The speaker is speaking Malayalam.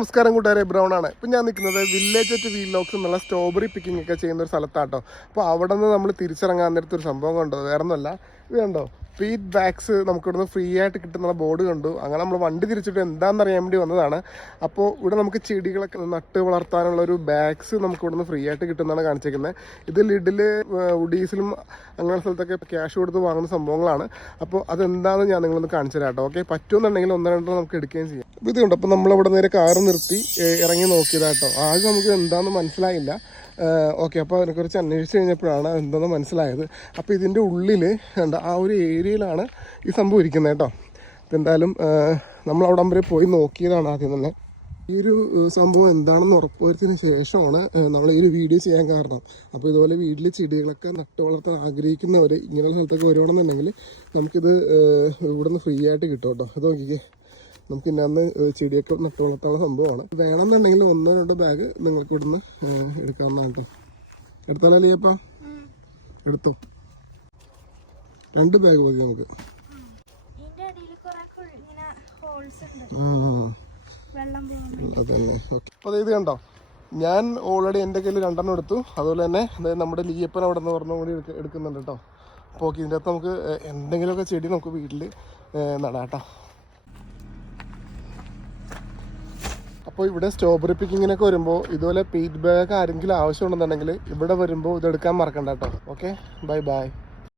നമസ്കാരം കൂട്ടുകാരെ, ബ്രൗൺ ആണ്. ഇപ്പം ഞാൻ നിൽക്കുന്നത് വില്ലേജ് അറ്റ് വീലോക്സ് എന്നുള്ള സ്ട്രോബെറി പിക്കിംഗ് ഒക്കെ ചെയ്യുന്ന ഒരു സ്ഥലത്താട്ടോ. അപ്പോൾ അവിടെ നിന്ന് നമ്മൾ തിരിച്ചിറങ്ങാൻ നേരത്തെ ഒരു സംഭവം കണ്ടോ, വേറെ ഒന്നുമല്ല, ഇത് കണ്ടോ, ഫീഡ് ബാഗ്സ് നമുക്ക് ഇവിടുന്ന് ഫ്രീ ആയിട്ട് കിട്ടുന്ന ബോർഡ് കണ്ടു. അങ്ങനെ നമ്മൾ വണ്ടി തിരിച്ചിട്ട് എന്താണെന്ന് അറിയാൻ വേണ്ടി വന്നതാണ്. അപ്പോൾ ഇവിടെ നമുക്ക് ചെടികളൊക്കെ നട്ട് വളർത്താനുള്ള ഒരു ബാഗ്സ് നമുക്ക് ഇവിടുന്ന് ഫ്രീ ആയിട്ട് കിട്ടുന്നതാണ് കാണിച്ചിരിക്കുന്നത്. ഇത് ലിഡിൽ ഉഡീസിലും അങ്ങനെ സ്ഥലത്തൊക്കെ ക്യാഷ് കൊടുത്ത് വാങ്ങുന്ന സംഭവങ്ങളാണ്. അപ്പോൾ അതെന്താണെന്ന് ഞാൻ നിങ്ങളൊന്ന് കാണിച്ചു തരാം കേട്ടോ. ഓക്കെ, പറ്റുമെന്നുണ്ടെങ്കിൽ ഒന്ന് രണ്ടെണ്ണം നമുക്ക് എടുക്കുകയും ചെയ്യാം. അപ്പോൾ ഇത് കണ്ടോ, അപ്പോൾ നമ്മളിവിടെ നേരെ കാറ് നിർത്തി ഇറങ്ങി നോക്കിയതാട്ടോ. ആദ്യം നമുക്ക് എന്താണെന്ന് മനസ്സിലായില്ല. ഓക്കെ, അപ്പോൾ അതിനെക്കുറിച്ച് അന്വേഷിച്ച് കഴിഞ്ഞപ്പോഴാണ് എന്താണെന്ന് മനസ്സിലായത്. അപ്പോൾ ഇതിൻ്റെ ഉള്ളിൽ എന്താ ആ ഒരു ഏരിയയിലാണ് ഈ സംഭവം ഇരിക്കുന്നത് കേട്ടോ. എന്തായാലും നമ്മളവിടെ വരെ പോയി നോക്കിയതാണ് ആദ്യം തന്നെ. ഈ ഒരു സംഭവം എന്താണെന്ന് ഉറപ്പുവരുത്തിയതിന് ശേഷമാണ് നമ്മൾ ഈ ഒരു വീഡിയോ ചെയ്യാൻ കാരണം. അപ്പോൾ ഇതുപോലെ വീട്ടിൽ ചെടികളൊക്കെ നട്ട് വളർത്താൻ ആഗ്രഹിക്കുന്നവർ ഇങ്ങനെയുള്ള സ്ഥലത്തൊക്കെ വരുവാണെന്നുണ്ടെങ്കിൽ നമുക്കിത് ഇവിടുന്ന് ഫ്രീ ആയിട്ട് കിട്ടും കേട്ടോ. അത് നോക്കിക്കേ, നമുക്ക് ഇന്നന്ന് ചെടിയൊക്കെ നട്ട് വളർത്താനുള്ള സംഭവമാണ്. വേണമെന്നുണ്ടെങ്കിൽ 1-2 ബാഗ് നിങ്ങൾക്ക് ഇവിടുന്ന് എടുക്കാവുന്നതാണ് കേട്ടോ. എടുത്താലോ അല്ലയപ്പാ? എടുത്തോ, 2 ബാഗ് മതി നമുക്ക്. അതന്നെ, ഓക്കെ. അപ്പോൾ ഇത് കണ്ടോ, ഞാൻ ഓൾറെഡി എൻ്റെ കയ്യിൽ 2 എടുത്തു. അതുപോലെ തന്നെ നമ്മുടെ ലീയപ്പൻ അവിടെ നിന്ന് പറഞ്ഞ കൂടി എടുക്കുന്നുണ്ട് കേട്ടോ. അപ്പോൾ ഓക്കെ, ഇതിൻ്റെ അകത്ത് നമുക്ക് എന്തെങ്കിലുമൊക്കെ ചെടി നമുക്ക് വീട്ടിൽ നടാം കേട്ടോ. അപ്പോൾ ഇവിടെ സ്ട്രോബെറി പിക്കിങ്ങിനൊക്കെ വരുമ്പോൾ ഇതുപോലെ പീറ്റ് ബാഗ് ആരെങ്കിലും ആവശ്യമുണ്ടെന്നുണ്ടെങ്കിൽ ഇവിടെ വരുമ്പോൾ ഇതെടുക്കാൻ മറക്കണ്ട കേട്ടോ. Okay, bye bye.